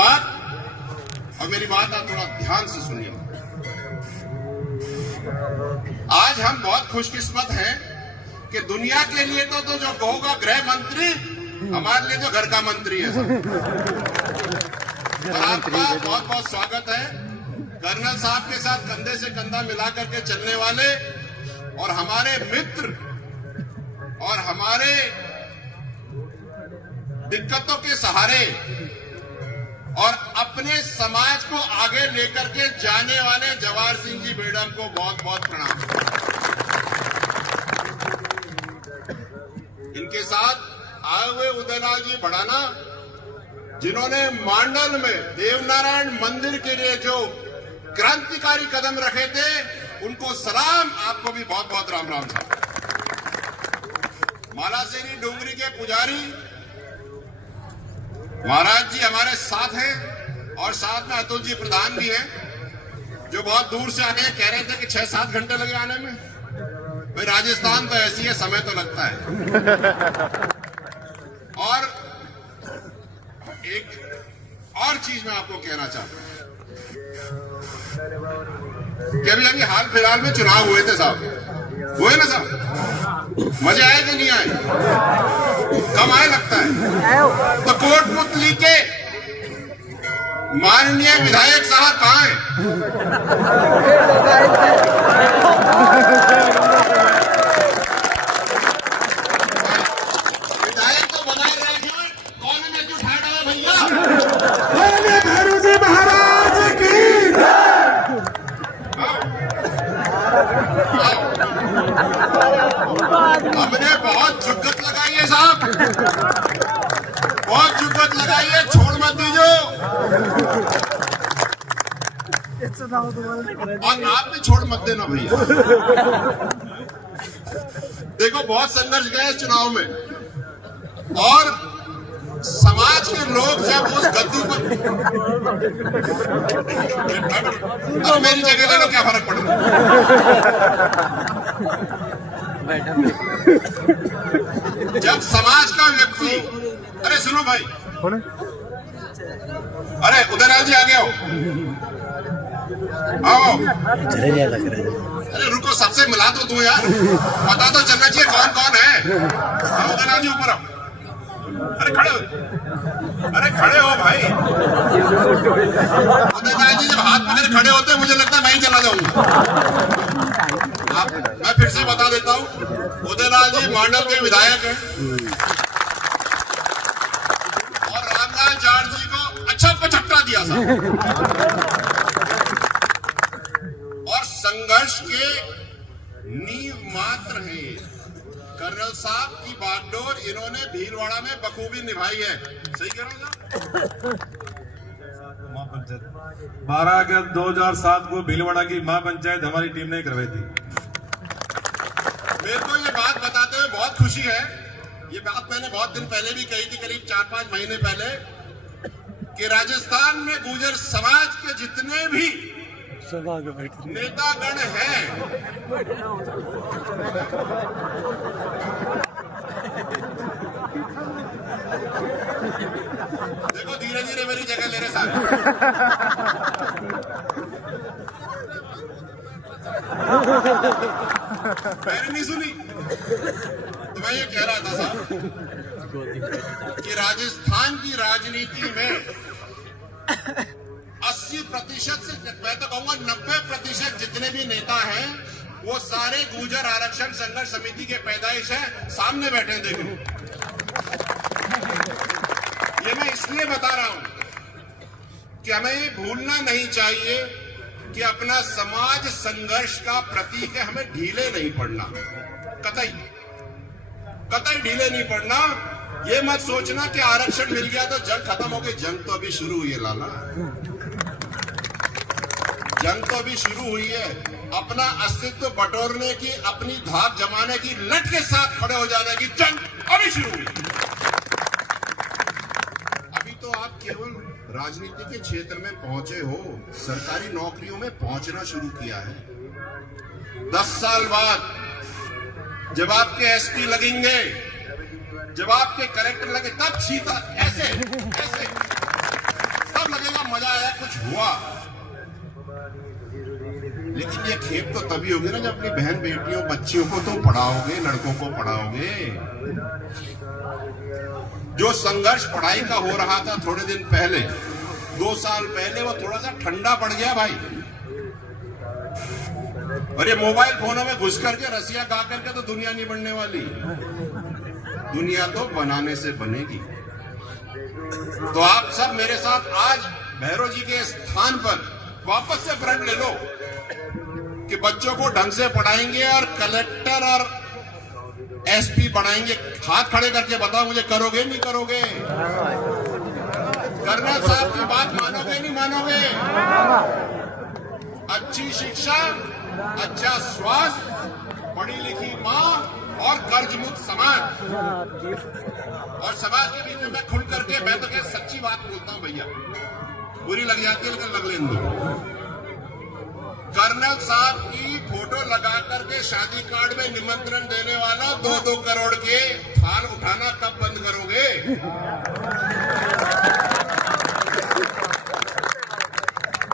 बात, और मेरी बात आप थोड़ा ध्यान से सुनिए। आज हम बहुत खुशकिस्मत हैं कि दुनिया के लिए तो जो कहोगा गृह मंत्री, हमारे लिए तो घर का मंत्री है सर। और आपका बहुत बहुत स्वागत है। कर्नल साहब के साथ कंधे से कंधा मिला करके चलने वाले और हमारे मित्र और हमारे दिक्कतों के सहारे और अपने समाज को आगे लेकर के जाने वाले जवाहर सिंह जी बेडम को बहुत बहुत प्रणाम। इनके साथ आए हुए उदयलाल जी भड़ाना, जिन्होंने मांडल में देवनारायण मंदिर के लिए जो क्रांतिकारी कदम रखे थे, उनको सलाम। आपको भी बहुत बहुत राम राम साहब। मालासेरी डोंगरी के पुजारी महाराज जी हमारे साथ हैं और साथ में अतुल जी प्रधान भी हैं, जो बहुत दूर से आए हैं। कह रहे थे कि 6-7 घंटे लगे आने में। भाई राजस्थान तो ऐसी है, समय तो लगता है। और एक और चीज मैं आपको कहना चाहता हूं कि अभी हाल फिलहाल में चुनाव हुए थे साहब, हुए ना साहब? मजे आए कि नहीं आए? कम आए लगता है। तो कोटपुतली के माननीय विधायक साहब कहाँ हैं? विधायक तो बनाए रहे हैं, कौन में क्यों उठा डाला भैया? महाराज की हमने बहुत जुगत लगाई है साहब, बहुत जुगत लगाई है। छोड़ मत दीजिए। और आप भी छोड़ मत देना भैया। देखो बहुत संघर्ष गए इस चुनाव में, और समाज के लोग जब उस गद्दी पर, अब मेरी जगह ले लो, क्या फर्क पड़ता है? जब समाज का व्यक्ति, अरे सुनो भाई, अरे उदयलाल जी आ गया हो, आओ। अरे रुको, सबसे मिला तो दूं यार, पता तो चलना चाहिए कौन कौन है। आओ उदयलाल जी ऊपर आओ। अरे खड़े हो, अरे खड़े हो भाई। उदयलाल जी जब हाथ पकड़ खड़े होते हैं, मुझे लगता है मैं ही चला जाऊंगा। मैं फिर से बता देता हूं, उदयलाल जी मांडल के विधायक हैं और रामलाल जाट जी को अच्छा पचट्टा दिया था। और संघर्ष के नींव मात्र हैं ये। कर्नल साहब की बागडोर इन्होंने भीलवाड़ा में बखूबी निभाई है। सही कह रहा हूं? 12 अगस्त 2007 को भीलवाड़ा की महापंचायत हमारी टीम ने करवाई थी। मेरे को ये बात बताते हुए बहुत खुशी है। ये बात मैंने बहुत दिन पहले भी कही थी, करीब 4-5 महीने पहले, कि राजस्थान में गुर्जर समाज के जितने भी नेतागण हैं, देखो धीरे धीरे मेरी जगह ले रहे साहब। मैंने नहीं सुनी तो मैं ये कह रहा था साहब कि राजस्थान की राजनीति में 80% से मैं तो कहूंगा 90% जितने भी नेता हैं, वो सारे गुर्जर आरक्षण संघर्ष समिति के पैदाइश है। सामने बैठे हैं, देखो। ये मैं इसलिए बता रहा हूं कि हमें ये भूलना नहीं चाहिए कि अपना समाज संघर्ष का प्रतीक है। हमें ढीले नहीं पड़ना, कतई ढीले नहीं पड़ना। ये मत सोचना कि आरक्षण मिल गया तो जंग खत्म हो गई। जंग तो अभी शुरू हुई है लाला, जंग तो अभी शुरू हुई है। अपना अस्तित्व बटोरने की, अपनी धाक जमाने की, लट के साथ खड़े हो जाने की जंग अभी शुरू हुई। अभी तो आप केवल राजनीति के क्षेत्र में पहुंचे हो, सरकारी नौकरियों में पहुंचना शुरू किया है। 10 साल बाद जब आपके एसपी लगेंगे, जब आपके कलेक्टर लगे, तब सीधा ऐसे ऐसे सब हुआ, लेकिन ये खेप तो तभी होगी ना जब अपनी बहन बेटियों बच्चियों को तो पढ़ाओगे, लड़कों को पढ़ाओगे। जो संघर्ष पढ़ाई का हो रहा था थोड़े दिन पहले, 2 साल पहले, वो थोड़ा सा ठंडा पड़ गया भाई। और ये मोबाइल फोनों में घुस करके रसिया गा करके तो दुनिया नहीं बनने वाली, दुनिया तो बनाने से बनेगी। तो आप सब मेरे साथ आज भैरव जी के स्थान पर वापस से प्रण ले लो कि बच्चों को ढंग से पढ़ाएंगे और कलेक्टर और एसपी बनाएंगे। हाथ खड़े करके बताओ मुझे, करोगे नहीं करोगे? कर्नल साहब की बात मानोगे नहीं मानोगे? अच्छी शिक्षा, अच्छा स्वास्थ्य, पढ़ी लिखी माँ और कर्ज मुक्त समाज, और समाज के बीच में मैं खुल करके, मैं तो क्या सच्ची बात बोलता हूं भैया, बुरी लग जाती है लेकिन लग लेने दो। कर्नल साहब की फोटो लगा करके शादी कार्ड में निमंत्रण देने वाला 2-2 करोड़ के थाल उठाना कब बंद करोगे?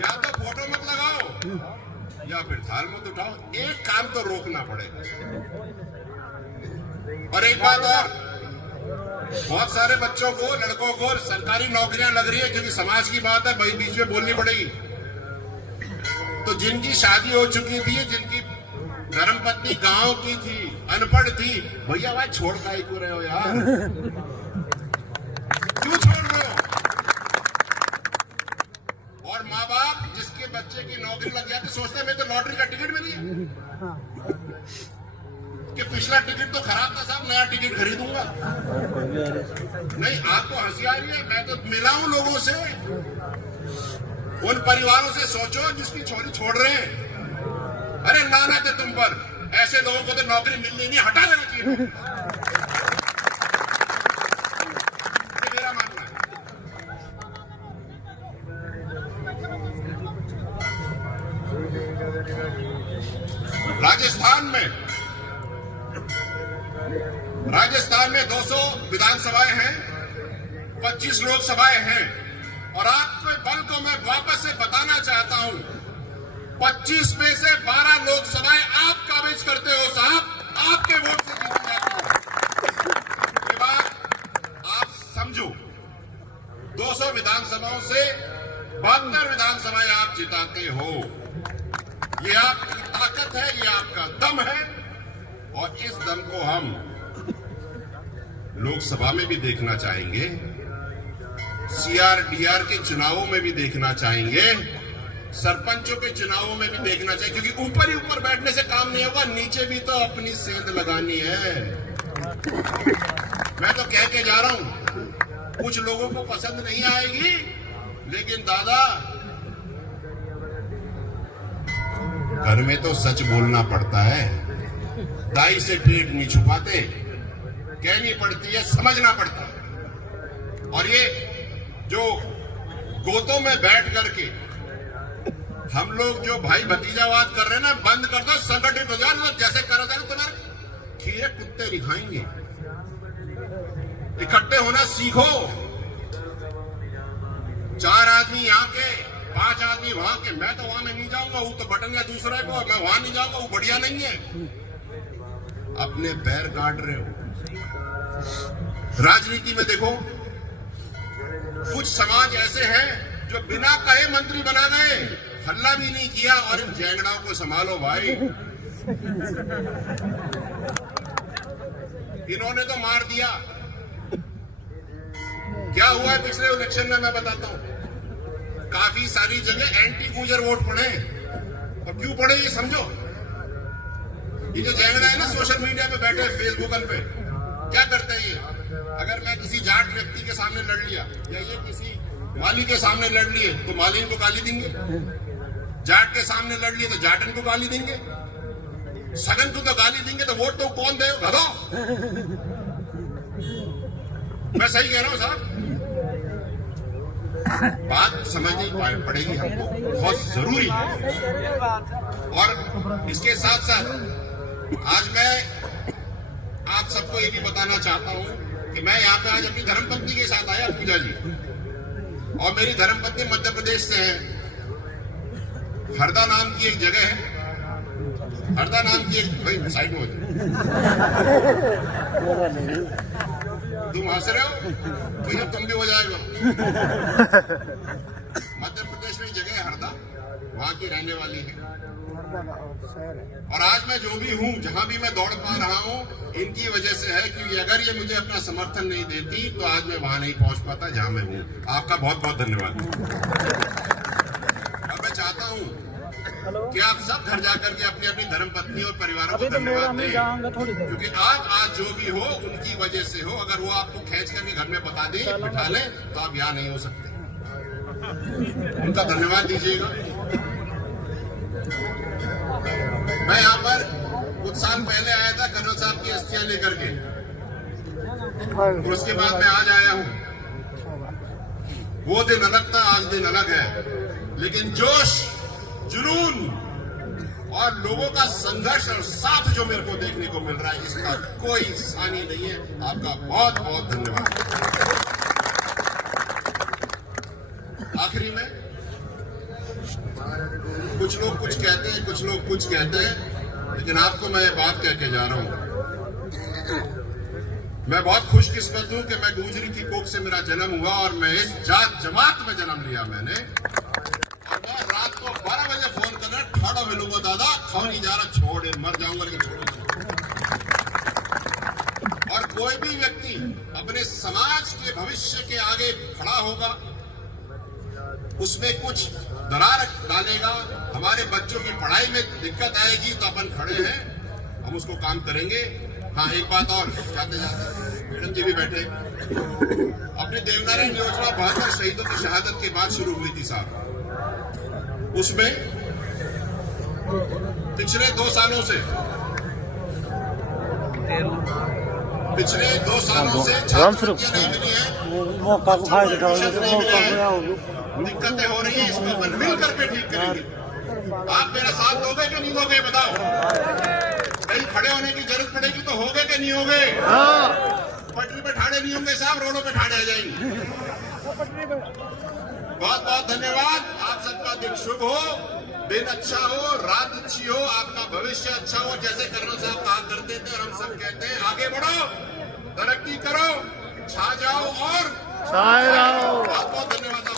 या तो फोटो मत लगाओ या फिर थाल मत उठाओ, एक काम तो रोकना पड़ेगा। और एक बात और, बहुत सारे बच्चों को, लड़कों को सरकारी नौकरियां लग रही है, क्योंकि समाज की बात है भाई, बीच में बोलनी पड़ेगी। तो जिनकी शादी हो चुकी थी, जिनकी धर्मपत्नी गांव की थी, अनपढ़ थी, भैया भाई छोड़ काहे क्यों रहे हो यार? क्यों छोड़ रहे हो? और माँ बाप जिसके बच्चे की नौकरी लग जाती, सोचते मैं तो लॉटरी का टिकट मिली कि पिछला टिकट तो खराब था साहब, नया टिकट खरीदूंगा। नहीं, आपको हंसी आ रही है, मैं तो मिला हूं लोगों से। उन परिवारों से सोचो जिसकी छोरी छोड़ रहे हैं। अरे लानत है तुम पर, ऐसे लोगों को तो नौकरी मिलनी नहीं, हटा देना चाहिए। ये मेरा मानना है। राजस्थान में 200 विधानसभाएं हैं, 25 लोकसभाएं हैं, और आपके बल को मैं वापस से बताना चाहता हूं, 25 में से 12 लोकसभाएं आप काबिज करते हो साहब, आपके वोट से जीती जाती है। ये बात आप समझो। 200 विधानसभाओं से 72 विधानसभाएं आप जिताते हो। ये आपकी ताकत है, ये आपका दम है, और इस दम को हम लोकसभा में भी देखना चाहेंगे, CRDR के चुनावों में भी देखना चाहेंगे, सरपंचों के चुनावों में भी देखना चाहिए, क्योंकि ऊपर ही ऊपर बैठने से काम नहीं होगा, नीचे भी तो अपनी सेंध लगानी है। मैं तो कह के जा रहा हूं, कुछ लोगों को पसंद नहीं आएगी, लेकिन दादा घर में तो सच बोलना पड़ता है, दाई से पीठ नहीं छुपाते, कहनी पड़ती है, समझना पड़ता है। और ये जो गोतों में बैठ करके हम लोग जो भाई भतीजावाद कर रहे हैं ना, बंद कर दो, संगठित हो जाओ, जैसे करा जाए तुम्हारे खीरे कुत्ते नहीं खाएंगे। इकट्ठे होना सीखो। 4 आदमी यहाँ के, 5 आदमी वहां के, मैं तो वहां में नहीं जाऊंगा, वो तो बटन या दूसरे को, मैं वहां नहीं जाऊंगा, वो बढ़िया नहीं है। अपने पैर काट रहे हो। राजनीति में देखो, कुछ समाज ऐसे हैं जो बिना कहे मंत्री बना गए, हल्ला भी नहीं किया, और इन जैंगड़ाओं को संभालो भाई। इन्होंने तो मार दिया। क्या हुआ है पिछले इलेक्शन में मैं बताता हूं। काफी सारी जगह एंटी गुजर वोट पड़े, और क्यों पड़े ये समझो। ये जो जैंगड़ा है ना, सोशल मीडिया पे बैठे, फेसबुक पे क्या करते हैं ये, अगर मैं किसी जाट व्यक्ति के सामने लड़ लिया, या ये किसी माली के सामने लड़ लिए, तो माली को गाली देंगे, जाट के सामने लड़ लिए तो जाटन को गाली देंगे, सगन को तो गाली देंगे, तो वोट तो कौन दे? भगो। मैं सही कह रहा हूं साहब? बात समझनी पड़ेगी हमको, बहुत जरूरी है। और इसके साथ साथ आज मैं आप सबको ये भी बताना चाहता हूं कि मैं यहाँ पे आज अपनी धर्मपत्नी के साथ आया, पूजा जी, और मेरी धर्मपत्नी मध्य प्रदेश से है। हरदा नाम की एक जगह है, हरदा नाम की एक, भाई साइड में हो जाओ। तुम हंस रहे हो भैया, तुम भी हो जाएगा। मध्य प्रदेश में एक जगह है हरदा, वहां की रहने वाली है। और आज मैं जो भी हूं, जहां भी मैं दौड़ पा रहा हूं, इनकी वजह से है, क्योंकि अगर ये मुझे अपना समर्थन नहीं देती तो आज मैं वहां नहीं पहुंच पाता जहां मैं हूं। आपका बहुत बहुत धन्यवाद। अब मैं चाहता हूं कि आप सब घर जाकर के अपनी अपनी धर्मपत्नी और परिवारों को धन्यवाद दें, क्योंकि आज जो भी हो उनकी वजह से हो। अगर वो आपको खींच करके घर में बता दें, बिठा लें, तो आप यहाँ नहीं हो सकते। उनका धन्यवाद दीजिएगा। मैं यहाँ पर कुछ साल पहले आया था कर्नल साहब की अस्थियां लेकर के, उसके बाद मैं आज आया हूँ। वो दिन अलग था, आज दिन अलग है, लेकिन जोश, जुनून और लोगों का संघर्ष और साथ जो मेरे को देखने को मिल रहा है, इसका कोई सानी नहीं है। आपका बहुत बहुत धन्यवाद। आखिरी में कुछ लोग कुछ कहते हैं, कुछ लोग कुछ कहते हैं, लेकिन आपको मैं ये बात कह के जा रहा हूं। मैं बहुत खुशकिस्मत हूं कि मैं गुजरी की कोख से मेरा जन्म हुआ और मैं इस जात जमात में जन्म लिया मैंने। और मैं रात को 12 बजे फोन कर रहा, ठाड़ा मिलूंगा दादा, खाओ नहीं जा रहा, छोड़ मर जाऊंगा, लेकिन छोड़ो। और कोई भी व्यक्ति अपने समाज के भविष्य के आगे खड़ा होगा, उसमें कुछ दरार डालेगा, हमारे बच्चों की पढ़ाई में दिक्कत आएगी, तो अपन खड़े हैं, हम उसको काम करेंगे। हाँ, एक बात और जाते जाते, मैडम जी भी बैठे, अपनी देवनारायण योजना 72 शहीदों की शहादत के बाद शुरू हुई थी साहब। उसमें पिछले 2 सालों से छात्रवृत्तियां नहीं मिली है, दिक्कतें हो रही है, इसको अपन मिल करके ठीक करेंगे। आप मेरा साथ दोगे कि नहीं दोगे, बताओ। कहीं खड़े होने की जरूरत पड़ेगी तो होगे कि नहीं होगे? पटरी पे ठाड़े नहीं होंगे साहब, रोडों पे ठाड़े आ जाएंगे। बहुत बहुत धन्यवाद। आप सबका दिन शुभ हो, दिन अच्छा हो, रात अच्छी हो, आपका भविष्य अच्छा हो। जैसे कर्नल साहब कहा करते थे और हम सब कहते हैं, आगे बढ़ो, तरक्की करो, छा जाओ और छाए रहो। बहुत बहुत धन्यवाद।